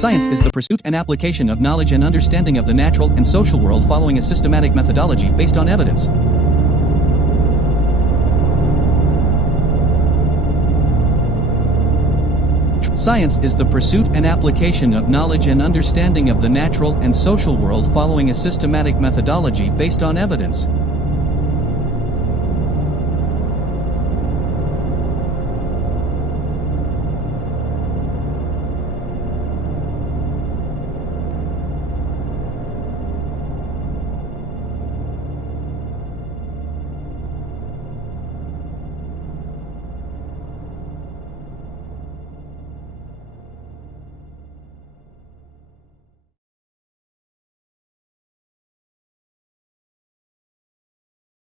Science is the pursuit and application of knowledge and understanding of the natural and social world following a systematic methodology based on evidence. Science is the pursuit and application of knowledge and understanding of the natural and social world following a systematic methodology based on evidence.